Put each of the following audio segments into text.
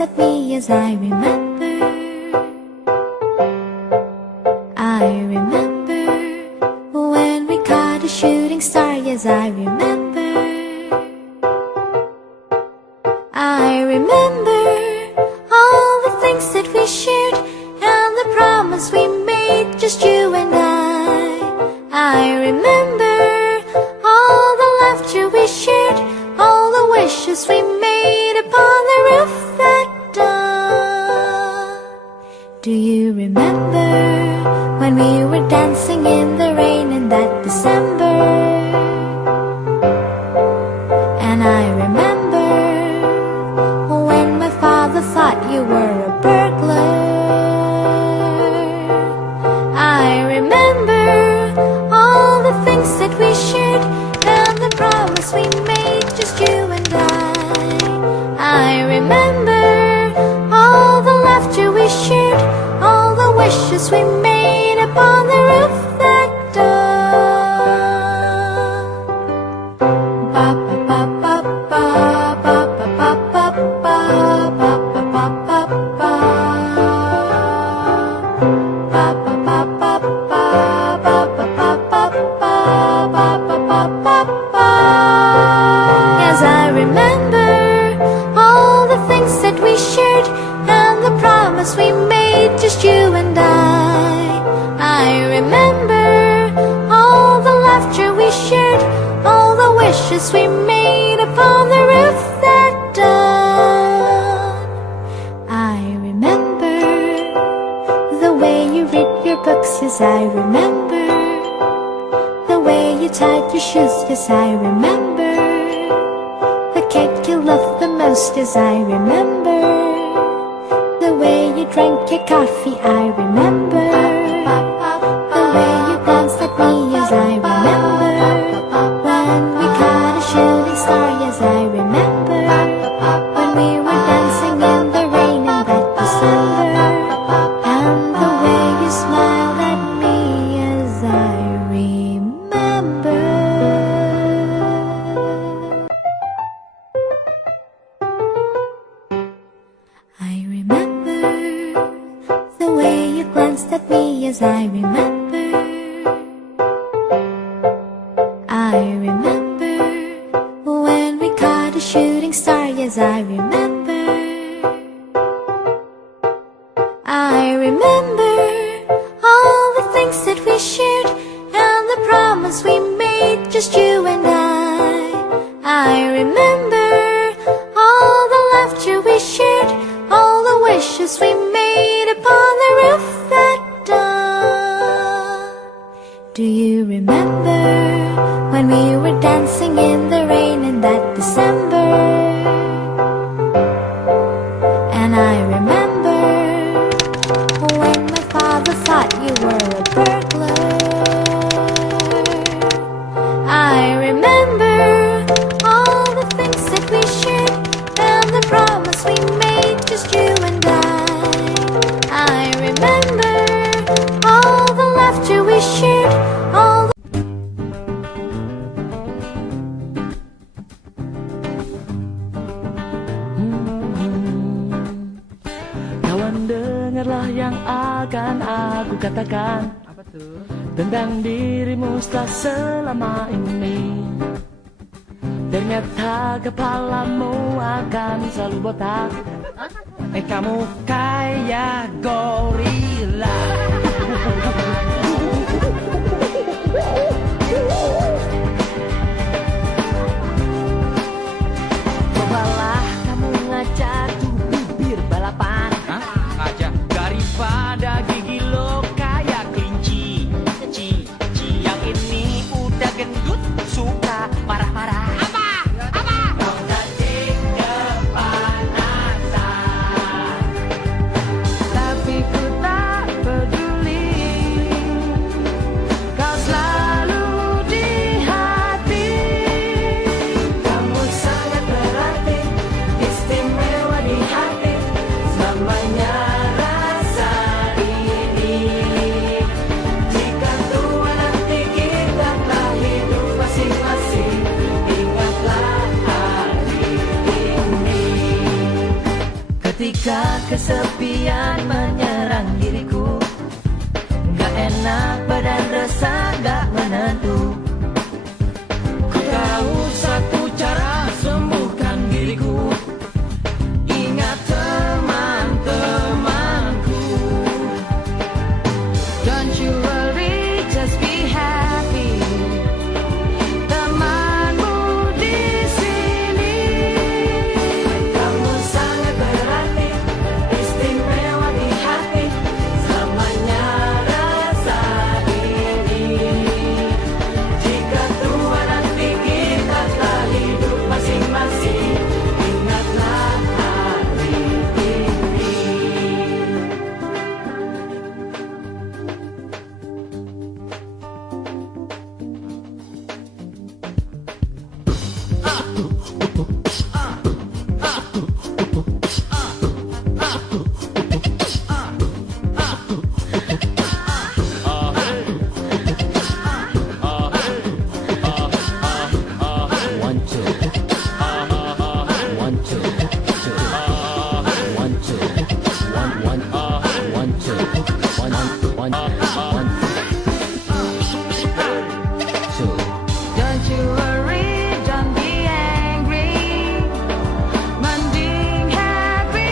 glanced at me as I remember. I remember when we caught a shooting star, yes I remember. I remember all the things that we shared and the promise we made, just you and I remember all the laughter we shared, all the wishes we made upon the roof that dawn. Do you remember when we were dancing in the rain in that December? And I remember when my father thought you were a burglar. I remember all the things that we shared and the promise we made, just you and I remember all the laughter we shared, all the wishes we made upon the roof that dawn. Ba ba ba ba ba ba ba ba ba ba ba ba ba ba ba. Ba ba ba ba ba ba ba ba ba ba ba ba ba. Yes, I remember all the things that we shared and the promise we made, just you and I remember all the laughter we shared, all the wishes we made upon the roof that dawn. I remember the way you read your books, yes I remember the way you tied your shoes, yes I remember the cake you loved the most, yes I remember the way you drank your coffee, I remember the way you glanced at me, yes I remember when we caught a shooting star, yes I remember when we were dancing in the rain in that December, and the way you smiled at me, yes I remember. I remember the way you glanced at me, yes I remember. I remember when we caught a shooting star, yes I remember. I remember all the things that we shared and the promise we made, just you and I remember all the laughter we shared, all the wishes we made upon the roof that dawn. Do you remember when we were dancing in the rain in that December? And I remember when my father thought you were a burglar. I remember all the things that we shared and the promise we made, just you and I remember all the laughter we shared, all the Kawan, dengarlah yang akan aku katakan. Apa tuh? Tentang dirimu setelah selama ini. Ternyata kepalamu akan selalu botak. Kamu kayak gorila. Cobalah kamu ngajak bibir balapan. Hah? Ngajak daripada gigi lo kayak kelinci. Yang ini udah gendut, suka marah-marah. Kau tadi kepanasan, Tapi ku Ketika kesepian menyerang diriku, gak enak badan resah gak menentu. Ku tahu satu cara sembuhkan diriku. Ingat teman-temanku. Don't you worry, just be happy. Temanmu di sini. Kamu sangat berarti, istimewa di hati. Selamanya rasa ini. Jika tua nanti kita telah hidup masing-masing, ingatlah hari ini. Don't you worry, don't be angry. Mending happy.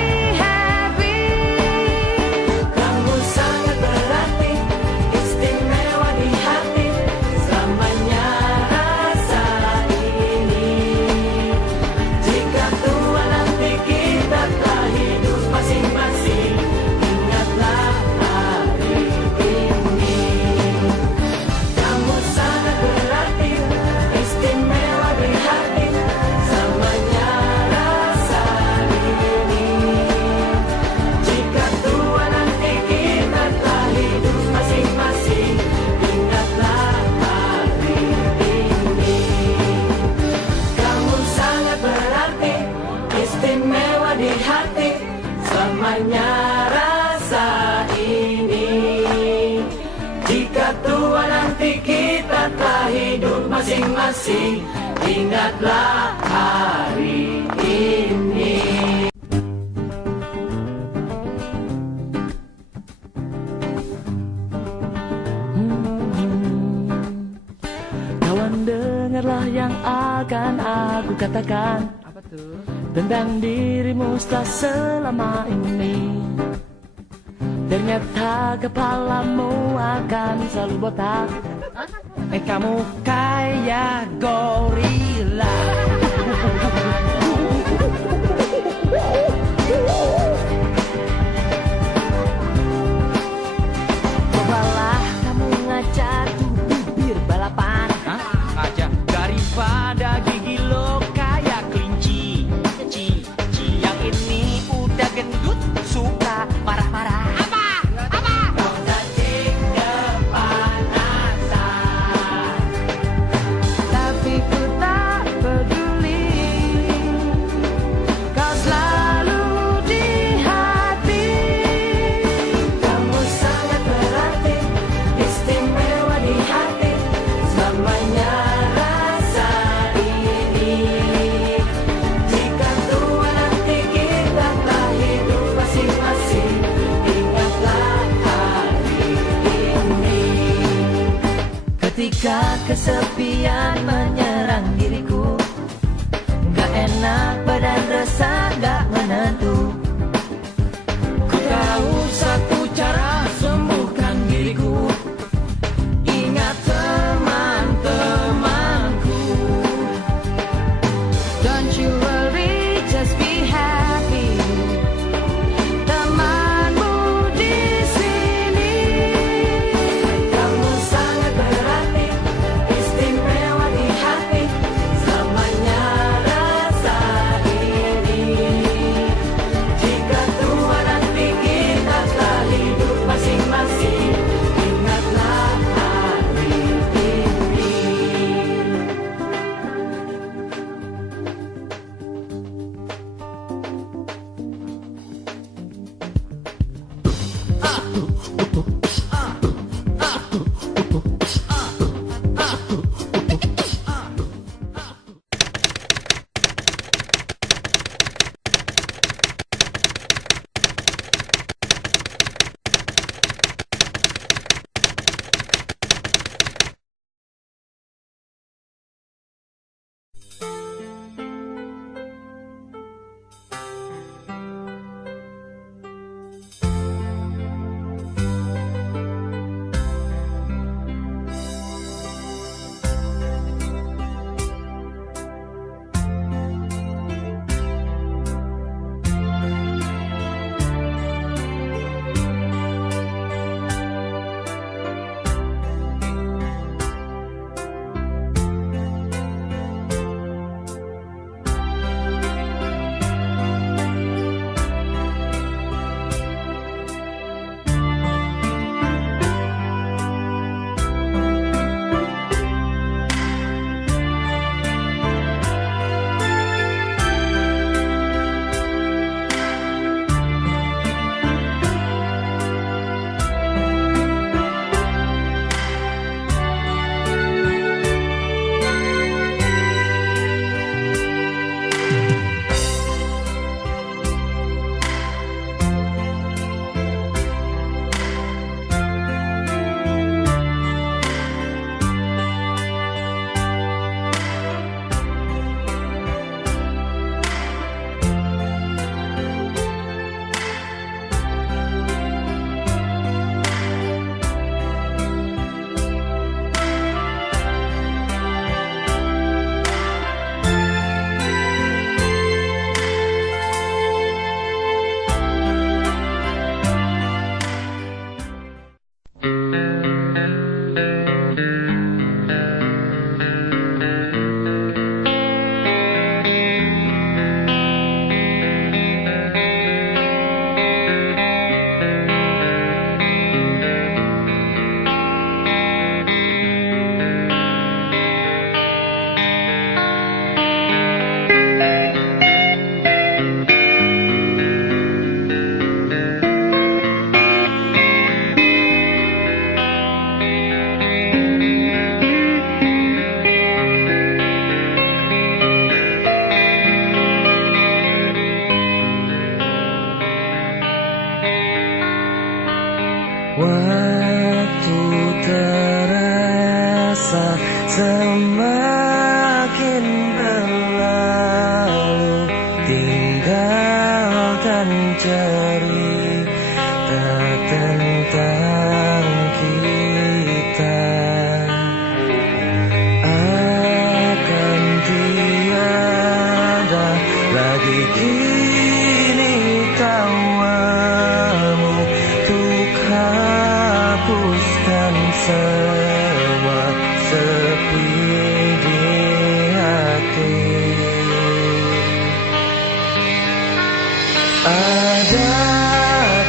Kamu sangat berarti, istimewa di hati. Selamanya rasa ini. Jika tua nanti kita telah hidup masing-masing, ingatlah hari ini. Kamu sangat berarti, istimewa di hati. Selamanya rasa ini. Jika tua nanti kita telah hidup masing-masing, ingatlah hari ini. Kamu sangat berarti, istimewa di hati. Selamanya rasa ini. Jika tua nanti kita telah hidup masing-masing, ingatlah hari ini. Kawan, dengarlah yang akan aku katakan. Apa tuh? Tentang dirimu setelah selama ini. Ternyata kepalamu akan selalu botak. Kamu kayak gorila. Cobalah kamu ngajak bibir balapan. Aja daripada gigi lo kayak kelinci. Yang ini udah gendut, suka marah-marah. Kau cacing kepanasan, tapi ku tak peduli. Kau selalu di hati. Kamu sangat berarti, istimewa di hati. Selamanya rasa ini. Jika tua nanti kita telah hidup masing-masing, ingatlah hari ini. Ketika kesepian menyerang diriku, gak enak badan resah gak menentu. Ku tahu satu cara sembuhkan diriku. Ingat teman-temanku. Don't you worry, just be happy. Temanmu di sini. Kamu sangat berarti, istimewa di hati. Selamanya rasa ini. Jika tua nanti kita telah hidup masing-masing, ingatlah hari ini. Waktu terasa semakin berlalu, tinggalkan cerita tentang kita. Akan tiada lagi kini tawamu untuk hapuskan semua sepi di hati. Ada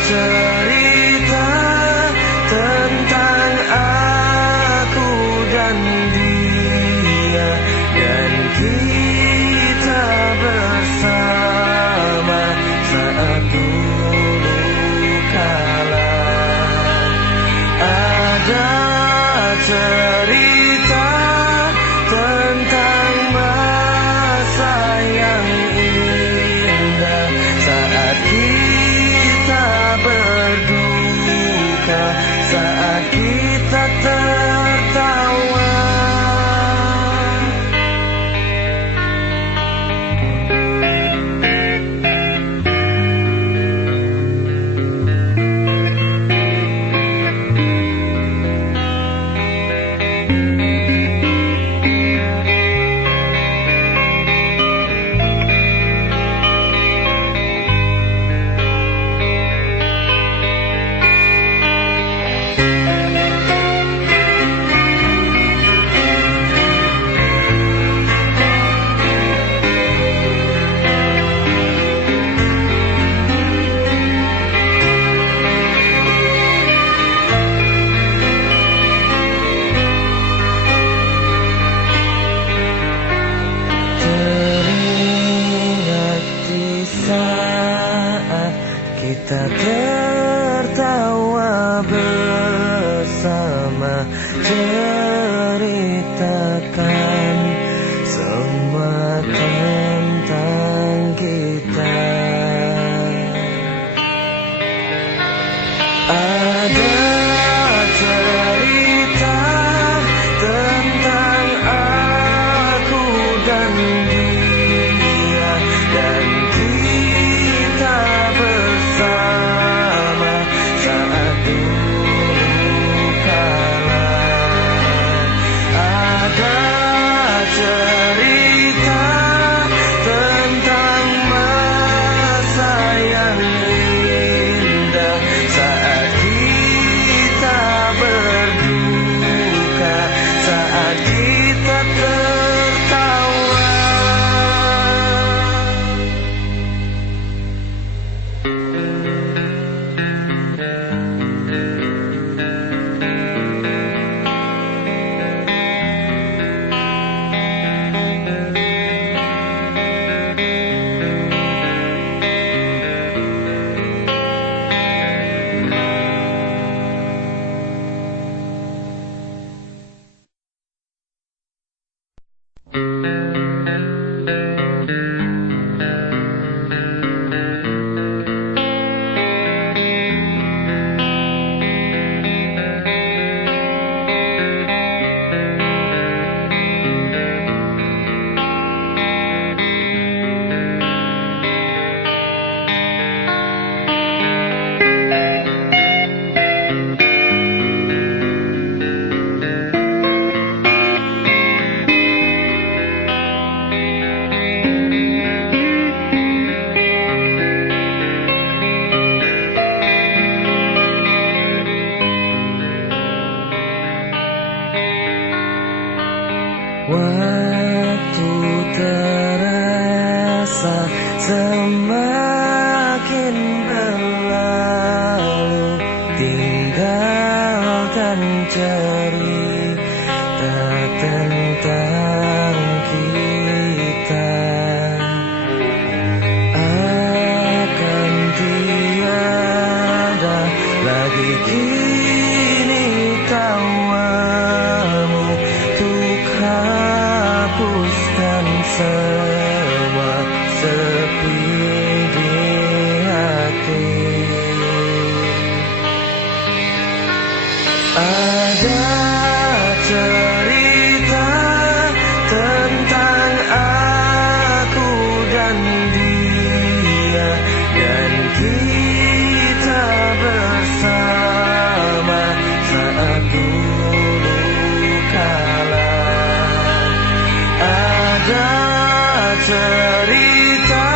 cerita tentang aku dan dia, dan kita bersama saat dulu kala. Ada cerita tentang masa yang indah saat kita berduka, saat kita tertawa. Teringat di saat kita tertawa bersama, ceritakan semua tentang kita. Ada cerita tentang aku dan dia, dan kita bersama saat dulu kala. Ada cerita tentang masa yang indah saat kita berduka, saat kita tertawa. Waktu terasa semakin berlalu, tinggalkan cerita tentang kita. Akan tiada lagi kini tawamu untuk hapuskan semua sepi di hati. Ada cerita tentang aku dan dia, dan kita bersama saat dulu kala. Ada cerita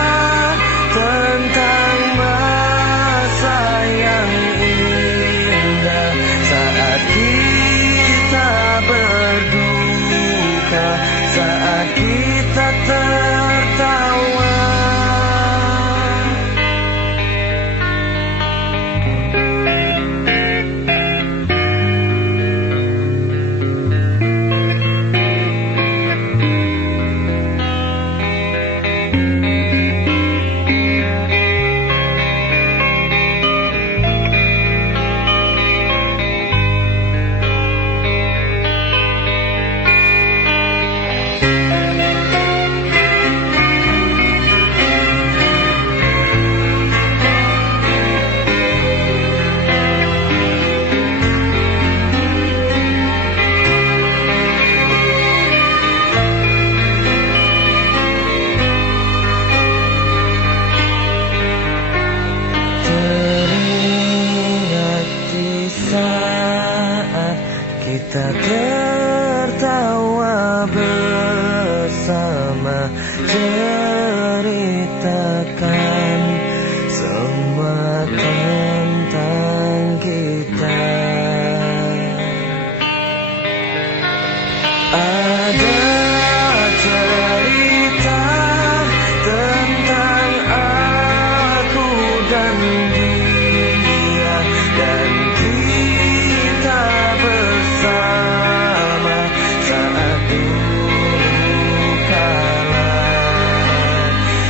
tentang masa yang indah saat kita berduka, saat kita tertawa. Teringat di saat kita tertawa bersama, ceritakan semua tentang kita. Ada cerita tentang aku dan dia, dan kita bersama saat dulu kala.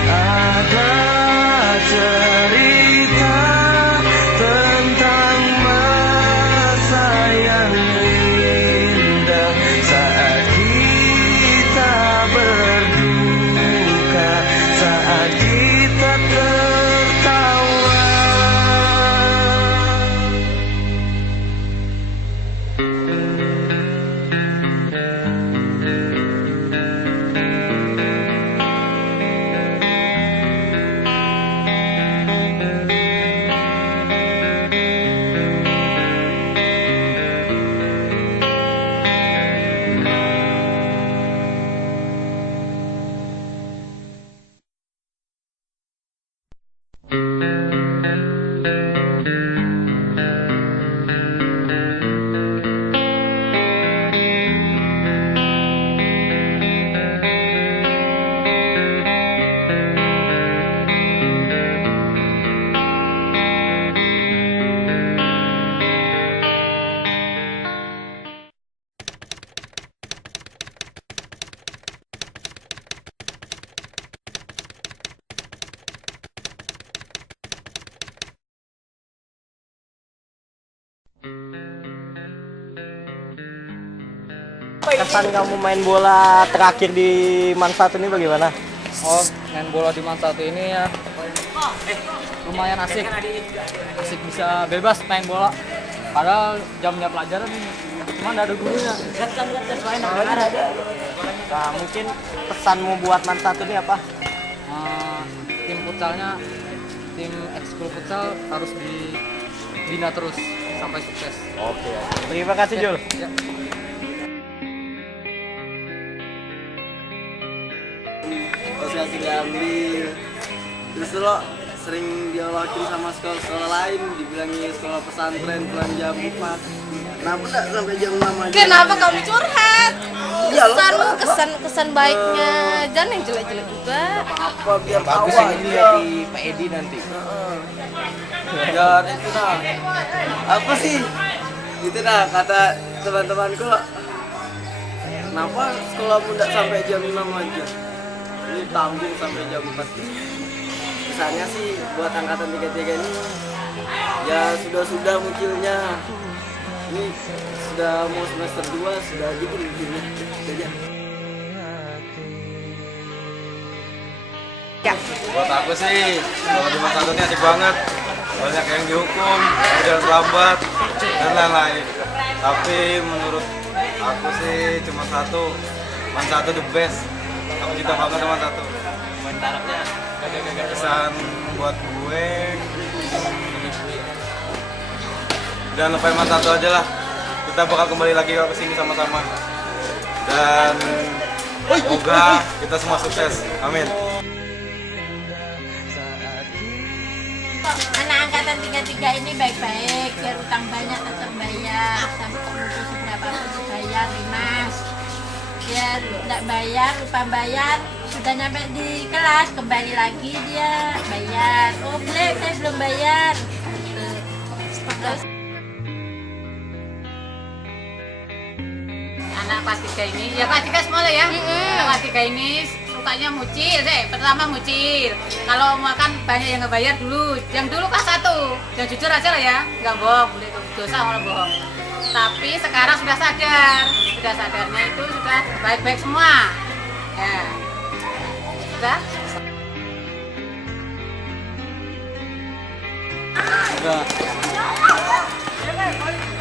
Ada cerita tentang masa yang indah saat kita berduka, saat kita tertawa. Kesan kamu main bola terakhir di Mansatu ini bagaimana? Oh, main bola di Mansatu ini ya lumayan asik. Asik bisa bebas main bola. Padahal jamnya pelajaran cuma nggak ada gurunya. Nah, mungkin pesanmu buat Mansatu ini apa? Tim futsalnya, tim ekskul futsal harus dibina terus sampai sukses. Oke. Terima kasih Jul. Ya. Sosialisasi diambil, terus lo sering diolokin sama sekolah-sekolah lain, dibilangin sekolah pesantren pulang jam 4. Kenapa enggak sampai jam 6 aja? Kenapa kamu curhat? Iya, lo Kesanmu, curhat. kesan baiknya, jangan yang jelek-jelek juga. Apa biar Bagus tahu yang ini aja. di Pak Edi nanti. Biar itu nah. Apa sih? Itu nah kata teman-temanku. Kenapa sekolahmu enggak sampai jam 6 aja? Ini tanggung sampai jam 4. Kesannya sih buat angkatan 33 ini ya sudah munculnya. Ini sudah mau semester 2 sudah gitu munculnya. Aja. Buat aku sih, kalau di masa ini asik banget. Banyak yang dihukum, udah terlambat, dan lain-lain. Tapi menurut aku sih cuma satu, Man satu the best. Aku cinta banget sama Man satu. Pesan buat gue, jangan lupain Man satu aja lah. Kita bakal kembali lagi ke sini sama-sama. Dan semoga kita semua sukses. Amin. Anak angkatan 33 ini baik-baik, biar utang banyak tetap bayar, sampai kemudian seberapa pun dibayar, Mas. Biar tidak bayar, lupa bayar, sudah nyampe di kelas, kembali lagi dia bayar. Oh boleh, saya belum bayar. Terus anak kelas 3 ini, ya kelas 3 semua lah ya. Anak kelas 3 ini sukanya mucil deh, pertama mucil. Kalau makan banyak yang ngebayar dulu. Yang dulu kelas 1, yang jujur aja lah ya, nggak bohong, boleh itu dosa kalau bohong. Tapi sekarang sudah sadarnya itu sudah baik-baik semua. Ya, sudah.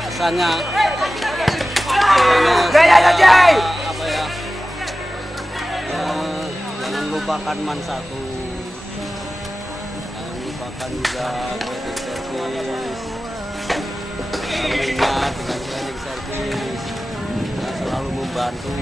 Pesannya apa ya, jangan lupakan Man satu, jangan lupakan juga cleaning service, selalu ingat dengan cleaning service, selalu membantu